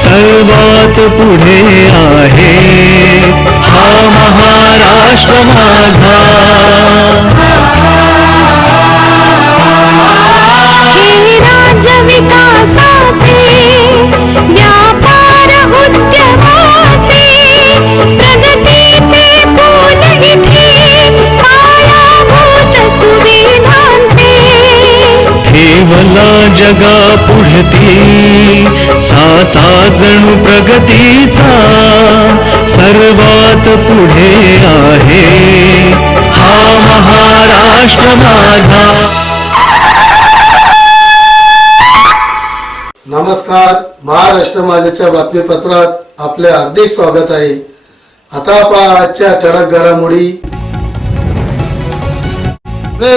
सर्वात पुढे आहे हा महाराष्ट्र माझा. हे राज्य विकासाचे व्यापार उद्यमाचे प्रगतीचे फूल इथे पायाभूत सुविधांचे. ठेवला जगा पुढती साचा जणू प्रगतीचा सर्वात पुढे आहे. हा महाराष्ट्र माझा. नमस्कार. महाराष्ट्र माझ्याच्या बातमीपत्रात आपले हार्दिक स्वागत आहे. आता पहा आजच्या ठळक घडामोडी.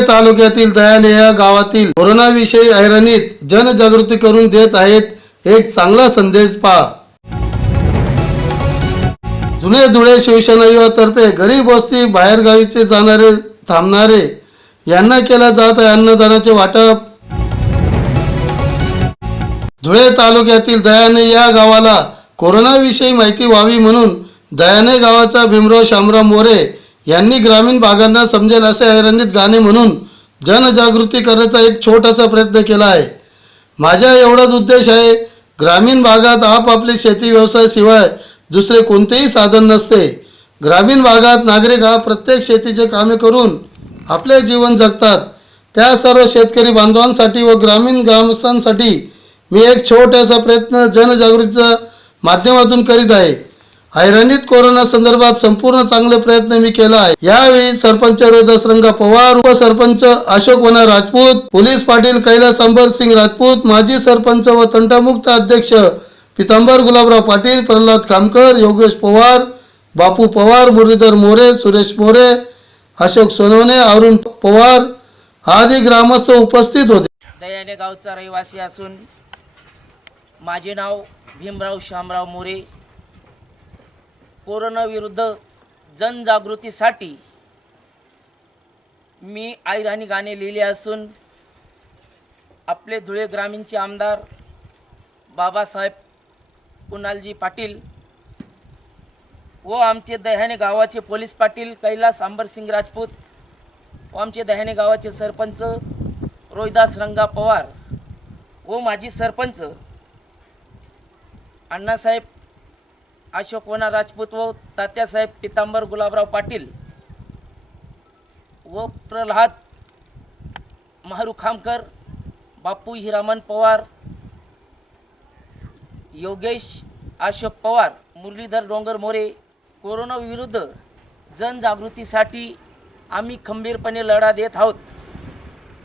तालुक्यातील दयाने या गावातील कोरोनाविषयी ऐरणीत जनजागृती करून देत आहेत एक चांगला संदेश पहा जुने धुळे शिवसेना युवातर्फे गरीब वस्ती बाहेरगावीचे जाणारे थांबणारे यांना केला जात आहे अन्नदानाचे वाटप. धुळे तालुक्यातील दयाने या गावाला कोरोनाविषयी माहिती व्हावी म्हणून दयाने गावाचा भीमराव शामराव मोरे यांनी ग्रामीण भागांना समजेल असे ऐरणीत गाणे म्हणून जनजागृती करण्याचा एक छोटासा प्रयत्न केला आहे. माझा एवढाच उद्देश आहे ग्रामीण भागात आपापली शेती व्यवसायाशिवाय दुसरे कोणतेही साधन नसते. ग्रामीण भागात नागरिक हा प्रत्येक शेतीचे कामे करून आपले जीवन जगतात. त्या सर्व शेतकरी बांधवांसाठी व ग्रामीण ग्रामस्थांसाठी मी एक छोटासा प्रयत्न जनजागृतीच्या माध्यमातून करीत आहे. ऐरणीत कोरोना संदर्भात संपूर्ण चांगले प्रयत्न मी केला आहे यावेळी सरपंच रोदसरंगा पवार उपसरपंच अशोक वना राजपूत पोलीस पाटील कैलास अंबर सिंग राजपूत माजी सरपंच व तंटामुक्त अध्यक्ष पितांबर गुलाबराव पाटील प्रल्हाद खामकर योगेश पवार बापू पवार मुरलीधर मोरे सुरेश मोरे अशोक सोनवणे अरुण पवार आदी ग्रामस्थ उपस्थित होते. दयाने गावचा रहिवासी असून माझे नाव भीमराव श्यामराव मोरे कोरोनाविरुद्ध जनजागृतीसाठी मी आईराणी गाणे लिहिले असून आपले धुळे ग्रामीणचे आमदार बाबासाहेब कुणालजी पाटील व आमचे दह्याने गावाचे पोलीस पाटील कैलास आंबरसिंग राजपूत व आमचे दह्याने गावाचे सरपंच रोहिदास रंगा पवार व माजी सरपंच अण्णासाहेब अशोक वना राजपूत व तात्यासाहेब पितांबर गुलाबराव पाटील व प्रल्हाद महारू खामकर बापू हिरामन पवार योगेश अशोक पवार मुरलीधर डोंगर मोरे कोरोनाविरुद्ध जनजागृतीसाठी आम्ही खंबीरपणे लढा देत आहोत.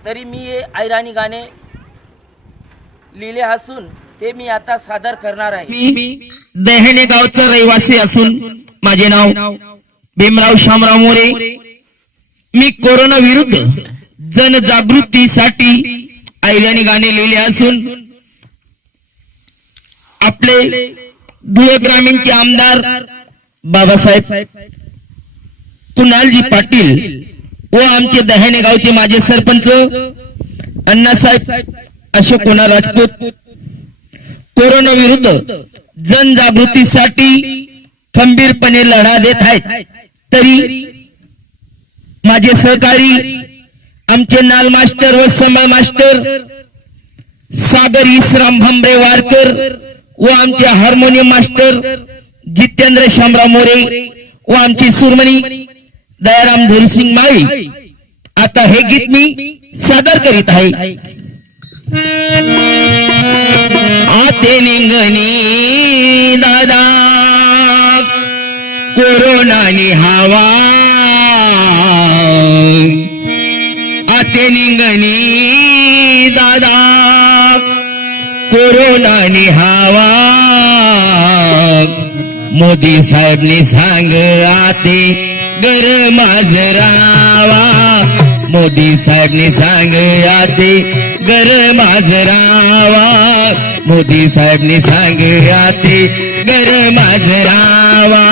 तरी मी हे ऐराणी गाणे लिहिले असून ते मी आता सादर करणार आहे. मी दहेणे गावचा रहिवासी असून माझे नाव भीमराव शामराव मोरे. मी कोरोना विरुद्ध जनजागृतीसाठी ऐर्याने गाणे लिहिले असून आपले धुळे ग्रामीणचे आमदार बाबासाहेब कुणालजी पाटील व आमचे दहेणे गावचे माझे सरपंच अण्णासाहेब अशोक कुणाल राजपूत कोरोना विरुद्ध जनजागृतीसाठी खंबीरपणे लढा देत आहेत. तरी माझे सहकारी आमचे नाल मास्टर व समय मास्टर सागर इसराम भांबरे वारकर व आमचे हार्मोनियम मास्टर जितेंद्र शामराव मोरे व आमची सुरमणी दयाराम धुरसिंग माळी आता हे गीत मी सादर करीत आहे. आते निंगणी, दादा कोरोनानी हवा आते निंगणी, दादा कोरोनानी हवा मोदी साहेबनी सांग आते गर माझरावा मोदी साहेबनी सांग आते गर माझरावा मोदी साहेबनी सांग आते गर माझरावा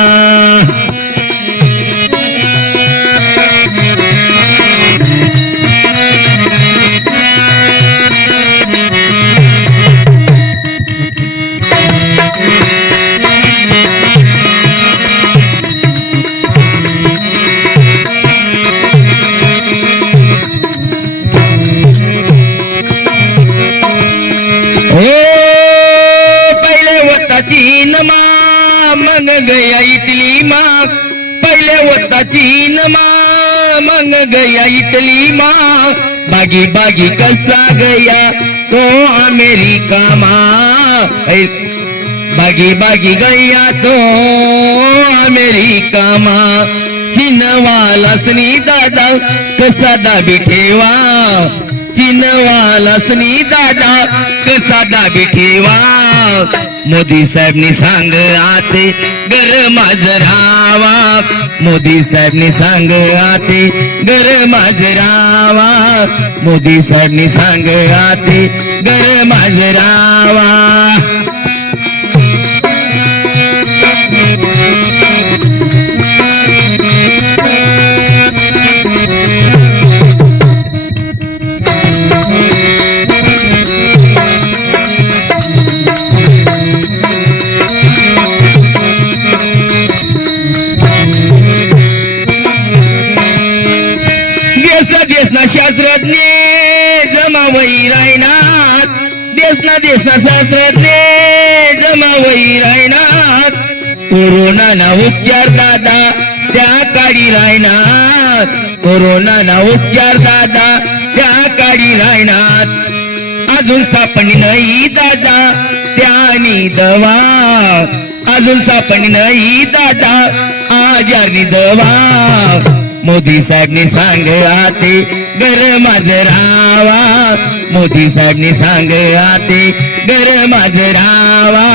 बागी बागी कसा गया? तो अमेरिका मा। बागी बागी गया तो अमेरिका मा। चिनवालासनी दादा कसा दाबी ठेवा चिनवालासनी दादा कसा दाबी ठेवा मोदी साहेबनी सांग आते गर माझरावा मोदी साहेबनी सांग आते गर माझरावा मोदी सरनी सांग आते गर माझरावा देश शास्त्रज्ञ जमावई रायनाथ. देशना देशना शास्त्रज्ञ जमावई रायनाथ. कोरोना ना उपचार दादा त्या काळी रायनाथ. कोरोना ना उपचार दादा त्या काळी रायनाथ. अजून सापडली नाही दादा त्यानी दवा. अजून सापडली नाही दादा आजारनी दवा. मोदी साहेबनी सांग आते गर माझरावा मोदी साहेबनी सांग आते. गर माझरावा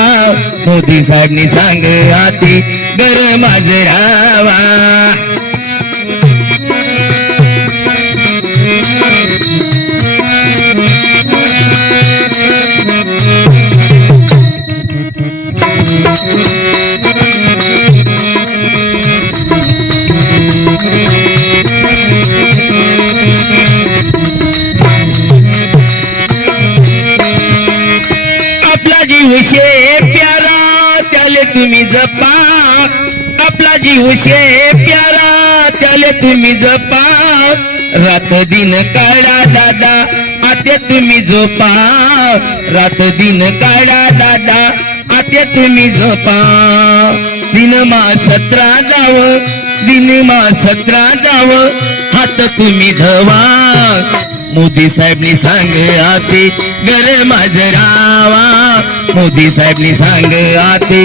मोदी साहेबनी सांग आते. गर माझरावा आपला जीव शे प्यारा त्याले तुम्ही जपा. आपला जीव शे प्यारा त्याले तुम्ही जपा. रात दिन काढा दादा आते तुम्ही झोपा. रात दिन काढा दादा आते तुम्ही झोपा. दिनमा सतरा जाव दिनमा सतरा जाव हात तुम्ही धवा. मोदी साहेबनी सांग आते गर माझरावा मोदी साहेबनी सांग आते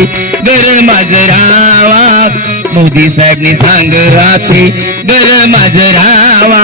गर माझरावा मोदी साहेबनी सांग आते गर माझरावा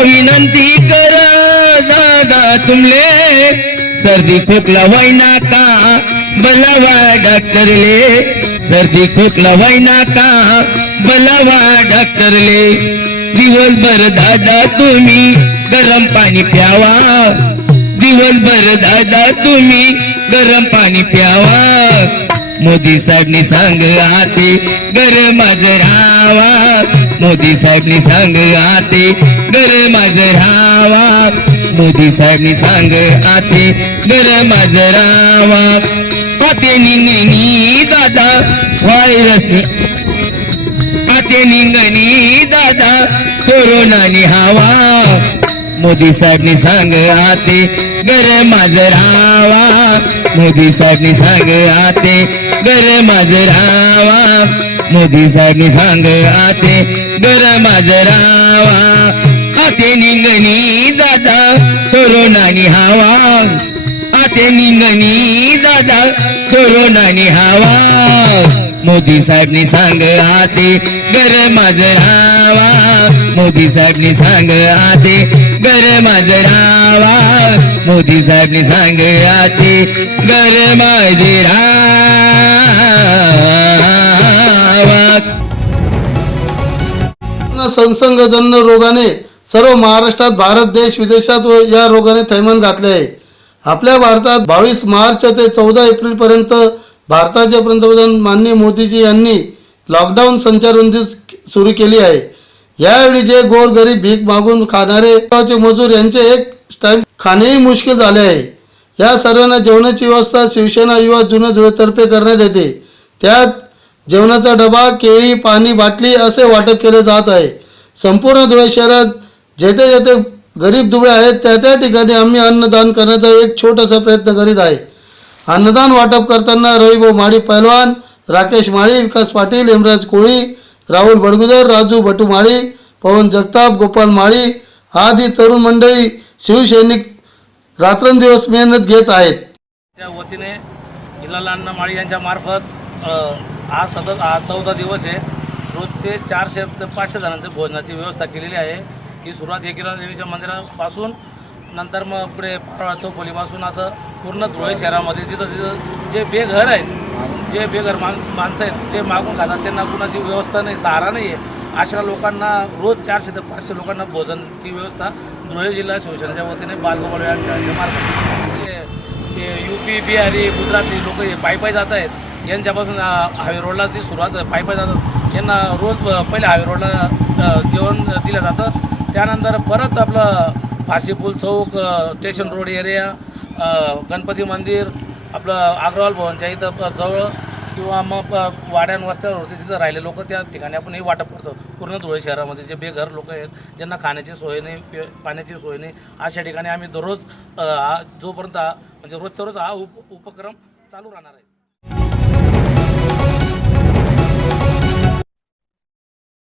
विनंती कर. दादा तुमले. सर्दी खोकला वैना का? बलावा डॉक्टरले. सर्दी खोकला वैना का? बलावा डॉक्टरले. दिवसभर दादा तुम्ही गरम पाणी प्यावा. दिवसभर दादा तुम्ही गरम पाणी प्यावा. मोदी साहेबनी सांग आते गरम माझरावा मोदी साहेबनी सांग आते गर माझरावा मोदी साहेबनी सांग आते गर माझरावा आते निंगणी दादा व्हायरसनी आते निंगणी दादा कोरोनानी हवा. मोदी साहेबनी सांग आते गर माझरावा मोदी साहेबनी सांग आते गर माझरावा मोदी साहेबनी सांग आते गर माजरावा आते निंगणी दादा कोरोनानी हवा. आते निंगनी दादा कोरोनानी हवा. मोदी साहेबनी सांग आते गर माझं मोदी साहेबनी सांग आते गर माझं मोदी साहेबनी सांग आते गर माजरा संसर्गजन्य रोगाने सर्व महाराष्ट्रात भारत देश विदेशात व या रोगाने थैमान घातले आहे. आपल्या भारतात बावीस मार्च ते चौदा एप्रिल पर्यंत भारताचे पंतप्रधान माननीय मोदीजी यांनी लॉकडाऊन संचारबंदी सुरू केली आहे. यावेळी जे गोर गरीब भीक मागून खाणारे गावचे मजूर यांचे एक स्टॅम्प खाणेही मुश्किल झाले आहे. या सर्वांना जेवणाची व्यवस्था शिवसेना युवा जुने धुळेतर्फे करण्यात येते. त्यात जेवणाचा डबा केळी पाणी बाटली असे वाटप केले जात आहे. संपूर्ण धुळे शहरात जेथे जेथे गरीब दुबळे आहेत त्या त्या ठिकाणी आम्ही अन्नदान करण्याचा एक छोटासा प्रयत्न करीत आहे. अन्नदान वाटप करताना रविभाऊ माळी पैलवान राकेश माळी विकास पाटील हेमराज कोळी राहुल बडगुदर राजू भटू माळी पवन जगताप गोपाल माळी आदी तरुण मंडळी शिवसैनिक रात्रंदिवस मेहनत घेत आहेत. त्या वतीने हिलालांना माळी यांच्या मार्फत आज सतत आज चौदा दिवस आहे. रोज ते चारशे ते पाचशे जणांच्या भोजनाची व्यवस्था केलेली आहे. ही सुरुवात एकिरा देवीच्या मंदिरापासून नंतर मग पुढे पारोळा चौपोलीपासून असं पूर्ण धुळे शहरामध्ये तिथं तिथं जे बेघर आहेत जे बेघर मान माणसं आहेत ते मागून खातात. त्यांना कुणाची व्यवस्था नाही सहारा नाही आहे. अशा लोकांना रोज चारशे ते पाचशे लोकांना भोजनची व्यवस्था धुळे जिल्हा शिवसेनेच्या वतीने बालगोपाल यांच्या मार्फत. ते यू पी बिहारी गुजराती लोक हे पायी पायी जात आहेत. यांच्यापासून हायवे रोडला ती सुरुवात पायी जातात. यांना रोज पहिले हायवे रोडला जेवण दिलं जातं. त्यानंतर परत आपलं फाशीपूल चौक स्टेशन रोड एरिया गणपती मंदिर आपलं अग्रवाल भवनच्या इथं जवळ किंवा मग अ, वाड्यान वस्त्यावर तिथं राहिले लोक त्या ठिकाणी आपण हे वाटप करतो पूर्ण धुळे शहरामध्ये जे बेघर लोक आहेत ज्यांना खाण्याची सोय नाही पाण्याची सोय नाही अशा ठिकाणी आम्ही दररोज हा जोपर्यंत म्हणजे रोजचा रोज हा उप उपक्रम चालू राहणार आहे.